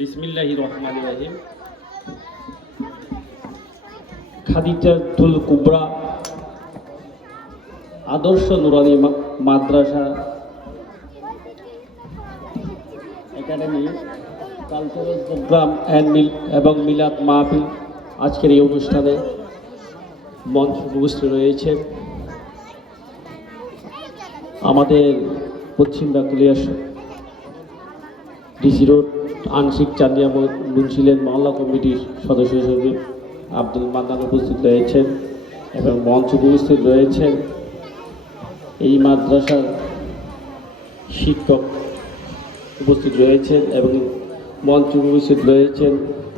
বিসমিল্লাহির রহমানির রহিম। খাদিজাতুল কুবরা আদর্শ নুরানি মাদ্রাসা একাডেমি কালচারাল প্রোগ্রাম এবং মিলাদ মাহফিল আজকের এই অনুষ্ঠানে মঞ্চ উপস্থিত রয়েছে আমাদের পশ্চিম বাঁকুড়িয়া ডিসি রোড আংশিক চান্দিয়া মুন্সিলের মহল্লা কমিটির সদস্য হিসেবে আব্দুল মান্নান উপস্থিত রয়েছেন এবং মঞ্চ উপস্থিত রয়েছেন এই মাদ্রাসার শিক্ষক উপস্থিত রয়েছেন এবং মঞ্চ উপস্থিত রয়েছেন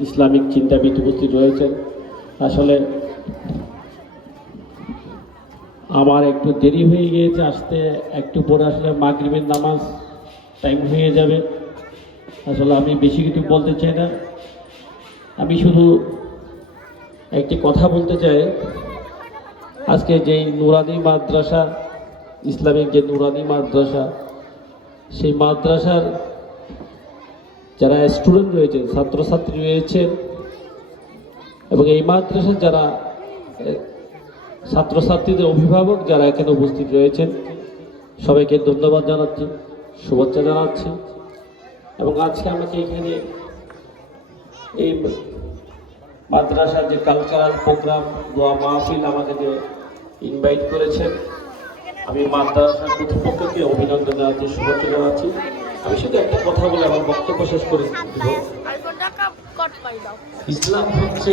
ইসলামিক চিন্তাবিদ উপস্থিত রয়েছেন। আসলে আমার একটু দেরি হয়ে গিয়েছে আসতে, একটু পরে আসলে মাগরিবের নামাজ টাইম হয়ে যাবে। আসলে আমি বেশি কিছু বলতে চাই না, আমি শুধু একটি কথা বলতে চাই। আজকে যেই নুরানি মাদ্রাসা, ইসলামিক যে নুরানি মাদ্রাসা, সেই মাদ্রাসার যারা স্টুডেন্ট রয়েছেন, ছাত্রছাত্রী রয়েছেন এবং এই মাদ্রাসার যারা ছাত্রছাত্রীদের অভিভাবক যারা এখানে উপস্থিত রয়েছেন, সবাইকে ধন্যবাদ জানাচ্ছি, শুভেচ্ছা জানাচ্ছি। এবং আজকে আমাকে এখানে এই মাদ্রাসার যে কালচারাল প্রোগ্রাম দোয়া মাহফিল আমাকে যে ইনভাইট করেছেন, আমি মাদ্রাসার কর্তৃপক্ষকে অভিনন্দন জানাচ্ছি, শুভেচ্ছা জানাচ্ছি। আমি শুধু একটা কথা বলে আমার বক্তব্য শেষ করে দিব। ইসলাম হচ্ছে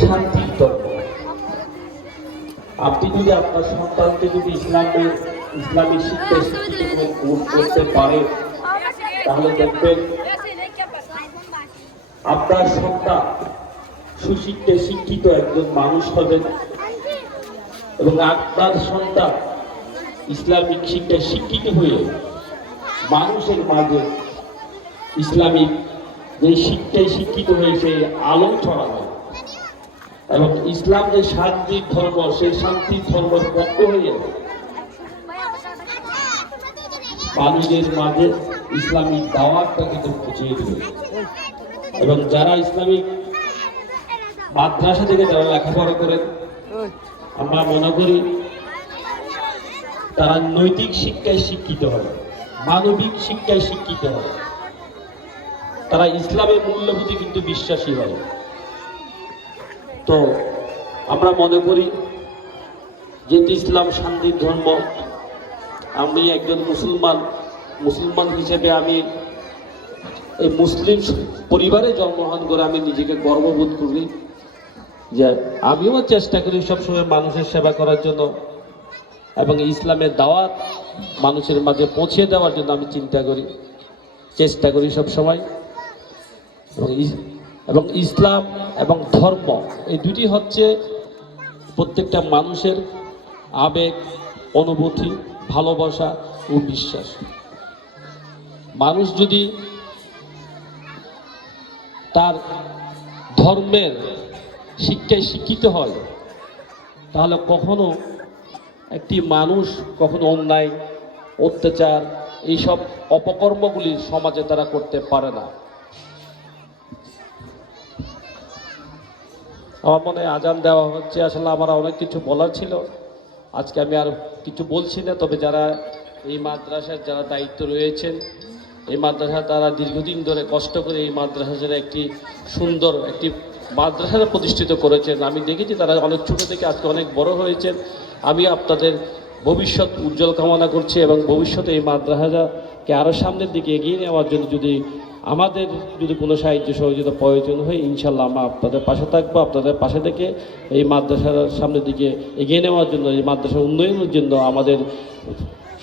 শান্তির ধর্ম। আপনি যদি আপনার সন্তানকে যদি ইসলামিক শিক্ষায় শিক্ষিত করতে পারেন, তাহলে দেখবেন আপনার সন্তান সুশিক্ষায় শিক্ষিত একজন মানুষ হবেন এবং আপনার সন্তান ইসলামিক শিক্ষায় শিক্ষিত হয়ে মানুষের মাঝে ইসলামিক যে শিক্ষায় শিক্ষিত হয়েছে আলো ছড়াবে এবং ইসলাম যে শান্তির ধর্ম, সেই শান্তির ধর্মের পক্ষ হয়ে মানুষের মাঝে ইসলামিক দাওয়াতটা কিন্তু পৌঁছিয়ে দেবে। এবং যারা ইসলামিক মাদ্রাসা থেকে যারা লেখাপড়া করেন, আমরা মনে করি তারা নৈতিক শিক্ষায় শিক্ষিত হবে, মানবিক শিক্ষায় শিক্ষিত হবে, তারা ইসলামের মূল্যবোধে কিন্তু বিশ্বাসী হয়। তো আমরা মনে করি যেহেতু ইসলাম শান্তির ধর্ম, আমি একজন মুসলমান হিসেবে আমি এই মুসলিম পরিবারে জন্মগ্রহণ করে আমি নিজেকে গর্ববোধ করি যে আমিও চেষ্টা করি সবসময় মানুষের সেবা করার জন্য এবং ইসলামের দাওয়াত মানুষের মাঝে পৌঁছে দেওয়ার জন্য আমি চেষ্টা করি সবসময়। এবং ইসলাম এবং ধর্ম এই দুটি হচ্ছে প্রত্যেকটা মানুষের আবেগ, অনুভূতি, ভালোবাসা ও বিশ্বাস। মানুষ যদি তার ধর্মের শিক্ষায় শিক্ষিত হয়, তাহলে কখনো একটি মানুষ কখনো অন্যায়, অত্যাচার, এইসব অপকর্মগুলি সমাজে তারা করতে পারে না। আমার মনে হয় আজান দেওয়া হচ্ছে। আসলে আমার অনেক কিছু বলার ছিল, আজকে আমি আর কিছু বলছি না। তবে যারা এই মাদ্রাসার যারা দায়িত্ব রয়েছেন, এই মাদ্রাসা তারা দীর্ঘদিন ধরে কষ্ট করে এই মাদ্রাসার একটি সুন্দর একটি মাদ্রাসা প্রতিষ্ঠিত করেছেন। আমি দেখেছি তারা অনেক ছোটো থেকে আজকে অনেক বড় হয়েছেন। আমি আপনাদের ভবিষ্যৎ উজ্জ্বল কামনা করছি এবং ভবিষ্যতে এই মাদ্রাসাকে আরও সামনের দিকে এগিয়ে নেওয়ার জন্য আমাদের যদি কোনো সাহায্য সহযোগিতা প্রয়োজন হয়, ইনশাল্লাহ আমরা আপনাদের পাশে থাকবো। আপনাদের পাশে থেকে এই মাদ্রাসার সামনের দিকে এগিয়ে নেওয়ার জন্য, এই মাদ্রাসার উন্নয়নের জন্য আমাদের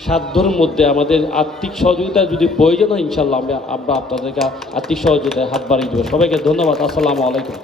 সাধ্যর মধ্যে আমাদের আর্থিক সহযোগিতা যদি প্রয়োজন হয়, ইনশাল্লাহ আমরা আপনাদেরকে আর্থিক সহযোগিতায় হাত বাড়িয়ে দেবো। সবাইকে ধন্যবাদ। আসসালামু আলাইকুম।